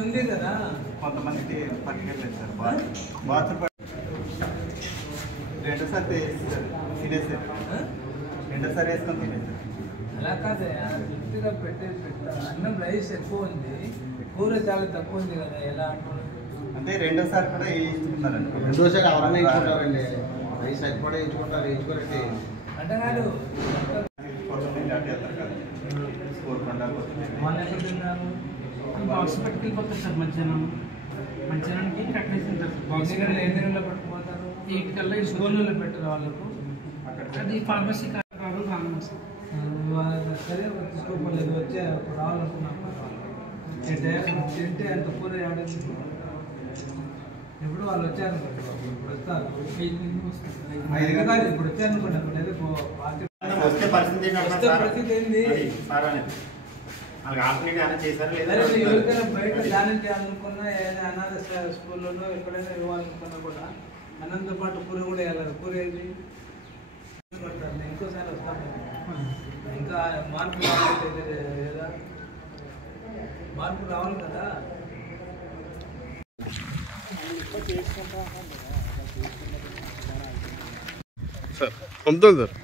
ఉంది కదా కొంతమందికి పట్టుకెళ్ళలేదు సార్ బాత్రూమ్ రెండోసారి తినేసారు రెండోసారి వేసుకొని తినేసారు. అలా కాదే తృప్తిగా అన్నం రైస్ ఎక్కువ ఉంది, కూర చాలా తక్కువ ఉంది కదా, ఎలా అంటున్నారు అంటే రెండోసారి కూడా వేయించుకున్నారండి. రెండోసారి ఎవరైనా వేయించుకుంటారండి, రైస్ ఎక్కువ వేయించుకుంటారు, వేయించుకోరండి అంటే కాదు. మొన్న ఎక్కడ తిన్నారు? బాక్స్ పట్టుకెళ్ళిపోతారు సార్. మధ్యాహ్నానికి కట్టేసి తింటారు. బాక్స్ ఎన్ని గంటలు పట్టుకుపోతారు? 8 కల్లా స్కూల్లో పెట్టరు వాళ్ళకు. అది ఫార్మసీ కార్డు రాను సార్. సరే తీసుకోలేదు, వచ్చే రావాలనుకున్నాం. తింటే అంత కూర ఆడేది. ఇప్పుడు వాళ్ళు వచ్చారు కదా, ఇప్పుడు వస్తారు. 5 కాదు, ఇప్పుడు వచ్చారనుకోండి. అప్పుడు పరిస్థితి ఏంది? ఎవరికైనా బయట దానం చేయాలనుకున్నా, ఏదైనా అనాథ స్కూల్లోనో ఎక్కడైనా ఇవ్వాలనుకున్నా కూడా అన్నంతో పాటు కూర కూడా వేయాలి. కూర ఏది ఇంకోసారి వస్తాను. ఇంకా మార్పు రావాలి కదా, మార్పు రావాలి కదా. సార్ పంపుతాను సార్.